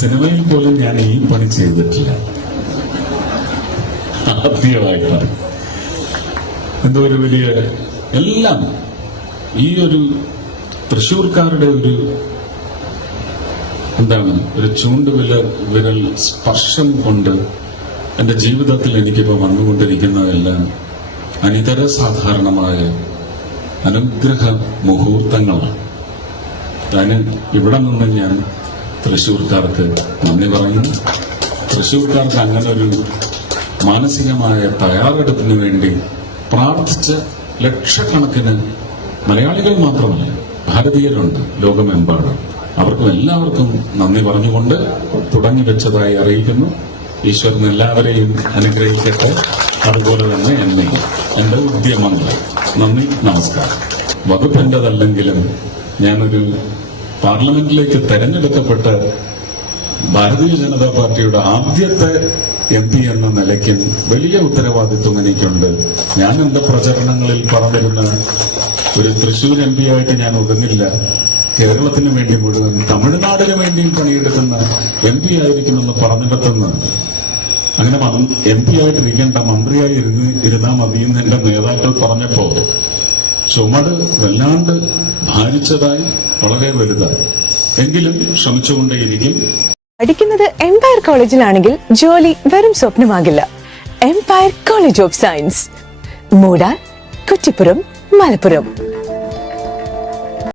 സിനിമയിൽ പോലും ഞാൻ ഈ പണി ചെയ്തിട്ടില്ല. ആദ്യമായിട്ടാണ് എന്തോ ഒരു വലിയ എല്ലാം ഈ ഒരു തൃശ്ശൂർക്കാരുടെ ഒരു എന്താണ് ഒരു ചൂണ്ടുവില വിരൽ സ്പർശം കൊണ്ട് എന്റെ ജീവിതത്തിൽ എനിക്കിപ്പോൾ വന്നുകൊണ്ടിരിക്കുന്നതെല്ലാം അനിതര സാധാരണമായ അനുഗ്രഹ മുഹൂർത്തങ്ങളാണ്. ഞാൻ ഇവിടെ നിന്ന് ഞാൻ തൃശ്ശൂർക്കാർക്ക് നന്ദി പറയുന്നു. തൃശ്ശൂർക്കാർക്ക് അങ്ങനെ ഒരു മാനസികമായ തയ്യാറെടുപ്പിന് വേണ്ടി പ്രാർത്ഥിച്ച ലക്ഷക്കണക്കിന് മലയാളികൾ മാത്രമല്ല ഭാരതീയരുണ്ട് ലോകമെമ്പാടും. അവർക്കും എല്ലാവർക്കും നന്ദി പറഞ്ഞുകൊണ്ട് തുടങ്ങി വെച്ചതായി അറിയിക്കുന്നു. ഈശ്വരൻ എല്ലാവരെയും അനുഗ്രഹിക്കട്ടെ. അതുപോലെ തന്നെ എന്നെ എന്റെ ഉദ്യമങ്ങൾ നന്ദി നമസ്കാരം. വകുപ്പിന്റെതല്ലെങ്കിലും ഞാനൊരു പാർലമെന്റിലേക്ക് തെരഞ്ഞെടുക്കപ്പെട്ട ഭാരതീയ ജനതാ പാർട്ടിയുടെ ആദ്യത്തെ എം പി എന്ന നിലയ്ക്ക് വലിയ ഉത്തരവാദിത്വം എനിക്കുണ്ട്. ഞാൻ എന്റെ പ്രചരണങ്ങളിൽ പറഞ്ഞിരുന്ന ഒരു തൃശൂർ എം പി ആയിട്ട് ഞാൻ ഒതുങ്ങില്ല. കേരളത്തിന് വേണ്ടി മുഴുവൻ തമിഴ്നാടിന് വേണ്ടിയും പണിയെടുക്കുന്ന എം പി ആയിരിക്കുമെന്ന് പറഞ്ഞിടത്തുനിന്ന് അങ്ങനെ എം പി ആയിട്ടിരിക്കേണ്ട മന്ത്രിയായി ഇരുന്ന് ഇരുന്നാൽ മതി എന്ന് എന്റെ നേതാക്കൾ പറഞ്ഞപ്പോ ചുമട് വല്ലാണ്ട് ഭാരിച്ചതായി വളരെ വലുതായി എങ്കിലും ശ്രമിച്ചുകൊണ്ടേയിരിക്കും പഠിക്കുന്നത് എംപയർ കോളേജിലാണെങ്കിൽ ജോലി വെറും സ്വപ്നമാകില്ല. എംപയർ കോളേജ് ഓഫ് സയൻസ് മൂടാൻ കുറ്റിപ്പുറം മലപ്പുറം.